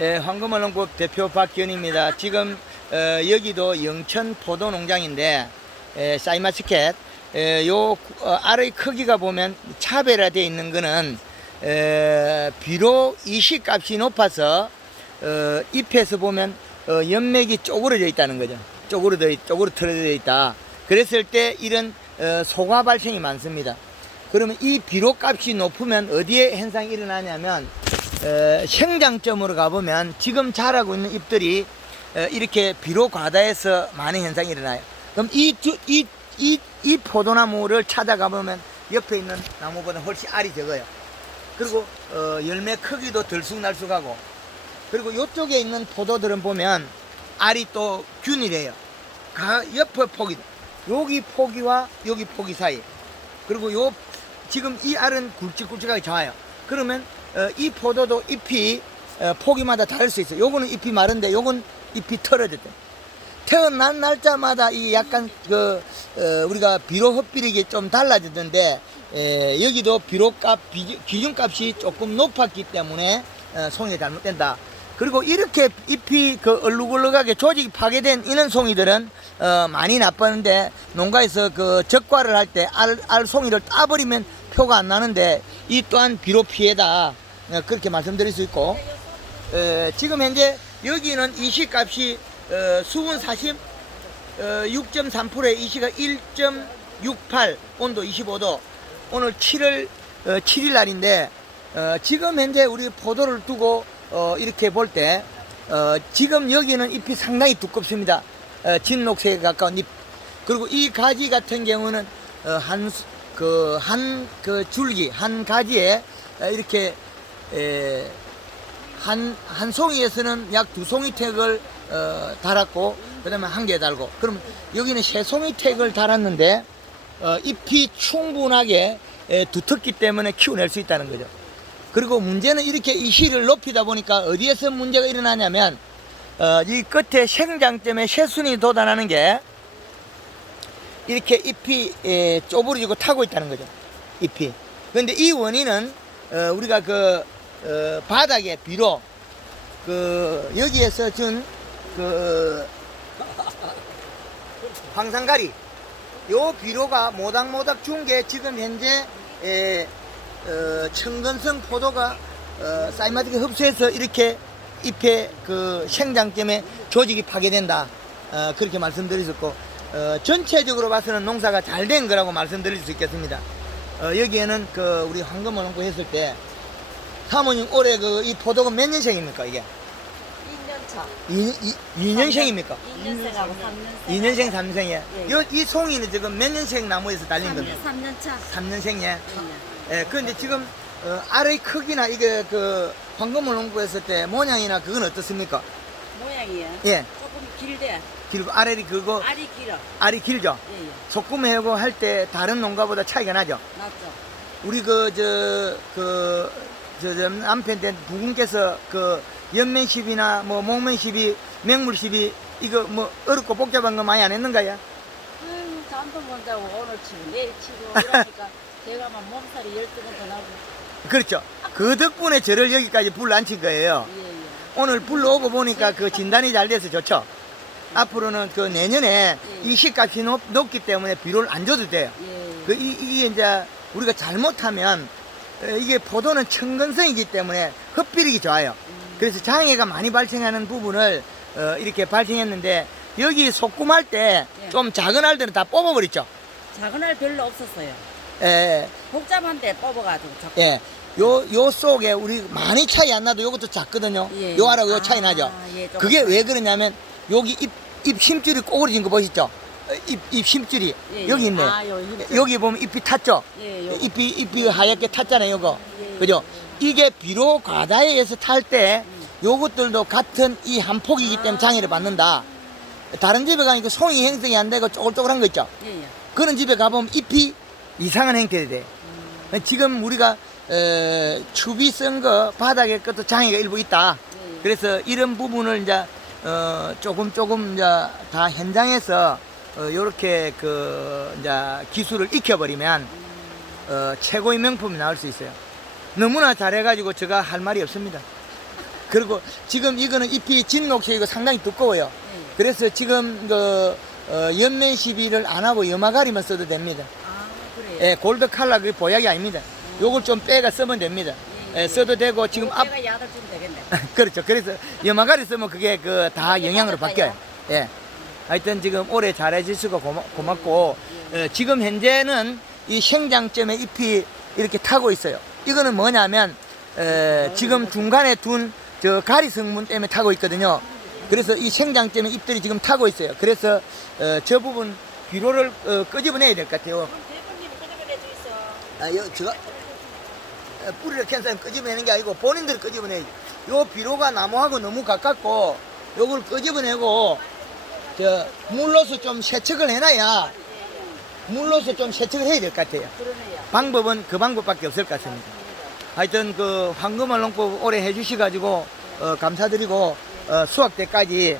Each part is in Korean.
황금언론국 대표 박기현입니다. 지금 여기도 영천 포도농장인데 사이마스켓 알의 크기가 보면 차별화되어 있는 거는 비료 이식값이 높아서 잎에서 보면 연맥이 쪼그러져 있다는 거죠. 쪼그러져 있다. 그랬을 때 이런 소가 발생이 많습니다. 그러면 이 비료값이 높으면 어디에 현상이 일어나냐면 생장점으로 가보면 지금 자라고 있는 잎들이 이렇게 비료 과다해서 많은 현상이 일어나요. 그럼 이 포도나무를 찾아가 보면 옆에 있는 나무보다 훨씬 알이 적어요. 그리고 열매 크기도 들쑥날쑥하고, 그리고 이쪽에 있는 포도들은 보면 알이 또 균일해요. 옆에 포기, 여기 포기와 여기 포기 사이, 그리고 지금 이 알은 굵직굵직하게 좋아요. 그러면 이 포도도 잎이 포기마다 다를 수 있어요. 요거는 잎이 마른데 요건 잎이 털어졌대. 태어난 날짜마다 이 약간 우리가 비료 흡비력이 좀 달라졌는데 여기도 기준값이 조금 높았기 때문에 송이 잘못된다. 그리고 이렇게 잎이 얼룩얼룩하게 조직이 파괴된 이런 송이들은 많이 나빠는데, 농가에서 적과를 할 때 알 송이를 따버리면 표가 안 나는데 이 또한 비료 피해다, 그렇게 말씀드릴 수 있고, 지금 현재 여기는 이시값이 수분 46.3%에 이시가 1.68, 온도 25도. 오늘 7월 7일 날인데 지금 현재 우리 포도를 두고 이렇게 볼 때 지금 여기는 잎이 상당히 두껍습니다. 진녹색에 가까운 잎. 그리고 이 가지 같은 경우는 줄기 한 가지에 이렇게 한 송이에서는 약 2송이 택을 달았고, 그 다음에 1개 달고, 그러면 여기는 3송이 택을 달았는데 잎이 충분하게 두텁기 때문에 키워낼 수 있다는 거죠. 그리고 문제는 이렇게 이시를 높이다 보니까 어디에서 문제가 일어나냐면 이 끝에 생장점에 새순이 돋아나는 게 이렇게 잎이 쪼부러지고 타고 있다는 거죠. 잎이. 그런데 이 원인은 우리가 바닥에 비료 여기에서 준 황산가리, 요 비료가 모닥모닥 준 게 지금 현재 청근성 포도가 사이마틱에 흡수해서 이렇게 잎의 생장점에 조직이 파괴된다, 그렇게 말씀드렸었고, 전체적으로 봐서는 농사가 잘 된 거라고 말씀드릴 수 있겠습니다. 여기에는 우리 황금언론국 했을 때 사모님 올해 이 포도가 몇 년생입니까? 이게 2년생입니까? 2년생하고 3년생. 2년생, 3년생이에요. 예. 이 송이는 지금 몇 년생 나무에서 달린 겁니까? 3년차. 3년생이에요. 예, 그런데 지금 알의 크기나 이게 황금언론국 했을 때 모양이나 그건 어떻습니까? 모양이요? 예. 조금 길대. 그리고 알이 알이 길어. 알이 길죠? 예, 예. 소금해고 할 때 다른 농가보다 차이가 나죠? 맞죠. 우리 남편 때 부군께서 연면십이나 목면십이, 맹물십이 이거 어렵고 복잡한 거 많이 안 했는가요? 잠도 못 자고 오늘 치고 내일 치고 이러니까 제가 막 몸살이 12번 더 나고. 그렇죠. 그 덕분에 저를 여기까지 불러앉힌 거예요. 예, 예. 오늘 불러오고 보니까 진단이 잘 돼서 좋죠. 앞으로는 내년에 예. 이식값이 높기 때문에 비료를 안 줘도 돼요. 예. 이게 이제 우리가 잘못하면 이게 포도는 청근성이기 때문에 흡비력이 좋아요. 그래서 장애가 많이 발생하는 부분을 이렇게 발생했는데, 여기 소금할 때 좀 예. 작은 알들은 다 뽑아버렸죠. 작은 알 별로 없었어요. 예, 복잡한데 뽑아가지고 자꾸. 예. 요 속에 우리 많이 차이 안 나도 요것도 작거든요. 예. 요 알하고 요 차이 나죠. 예, 조금 그게 차이. 왜 그러냐면 여기 잎 심줄이 꼬부러진 거 보시죠? 잎 심줄이 예, 여기 예. 있네. 힘줄. 여기 보면 잎이 탔죠. 예, 요거. 잎이 하얗게 탔잖아요, 요거. 예, 그죠? 이게 비료 과다에 의해서 탈 때 요것들도 같은 이 한 폭이기 때문에 장애를 받는다. 다른 집에 가니까 송이 형성이 안 되고 쪼글쪼글한 거 있죠? 예, 예. 그런 집에 가보면 잎이 이상한 형태가 돼. 지금 우리가 추비 쓴 거 바닥에 것도 장애가 일부 있다. 예. 그래서 이런 부분을 이제 조금 이제 다 현장에서 요렇게 이제 기술을 익혀버리면 최고의 명품이 나올 수 있어요. 너무나 잘해가지고 제가 할 말이 없습니다. 그리고 지금 이거는 잎이 진녹색이고 상당히 두꺼워요. 네. 그래서 지금 그 연면 시비를 안 하고 염화가리만 써도 됩니다. 아, 그래요? 예, 골드 칼라 그 보약이 아닙니다. 요걸 좀 빼가 쓰면 됩니다. 예, 써도 되고 지금 앞 내가 야들 좀 되겠네. 그렇죠. 그래서 염화가리 쓰면 그게 그 다 영양으로 바뀌어요. 예. 하여튼 지금 올해 잘해주시고 고맙고 지금 현재는 이 생장점에 잎이 이렇게 타고 있어요. 이거는 뭐냐면 지금 중간에 둔 저 가리 성분 때문에 타고 있거든요. 그래서 이 생장점에 잎들이 지금 타고 있어요. 그래서 저 부분 비료를 끄집어내야 될 것 같아요. 대표님 끄집어내 주 있어. 아, 제가 뿌리를 캔서 끄집어내는 게 아니고 본인들이 끄집어내야지. 요 비료가 나무하고 너무 가깝고 요걸 끄집어내고 저 물로서 좀 세척을 해놔야 물로서 좀 세척을 해야 될 것 같아요. 그러네요. 방법은 그 방법밖에 없을 것 같습니다. 하여튼 그 황금알 농법 오래 해주셔가지고 감사드리고 수확 때까지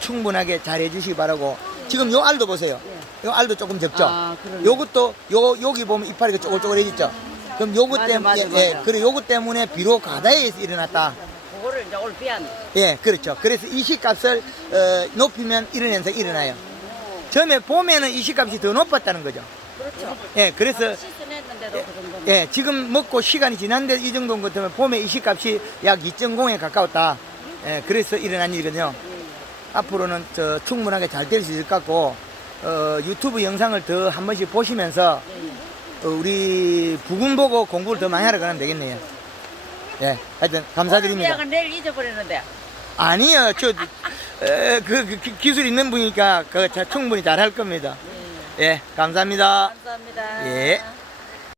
충분하게 잘 해주시기 바라고. 지금 요 알도 보세요. 요 알도 조금 적죠. 아, 그러네. 요것도 여기 보면 이파리가 쪼글쪼글해졌죠. 그럼 요것 맞아, 때문에 맞아, 맞아. 그리고 요것 때문에 비료 가다에서 일어났다. 그거를 이제 오늘 비안. 예, 그렇죠. 그래서 이식값을 높이면 이런 현상이 일어나요. 처음에 봄에는 이식값이 더 높았다는 거죠. 그렇죠. 예, 그래서 시즌했는데도 그 정도면. 예, 지금 먹고 시간이 지난데 이 정도인 것 때문에 봄에 이식값이 약 2.0에 가까웠다. 예, 그래서 일어난 일이거든요. 앞으로는 저 충분하게 잘 될 수 있을 것 같고 유튜브 영상을 더 한 번씩 보시면서 우리 부군 보고 공부를 더 많이 하러 가면 되겠네요. 예, 하여튼 감사드립니다. 비약은 내일 잊어버리는데. 아니요, 기술 있는 분이니까 충분히 잘 할 겁니다. 예, 감사합니다. 감사합니다. 예.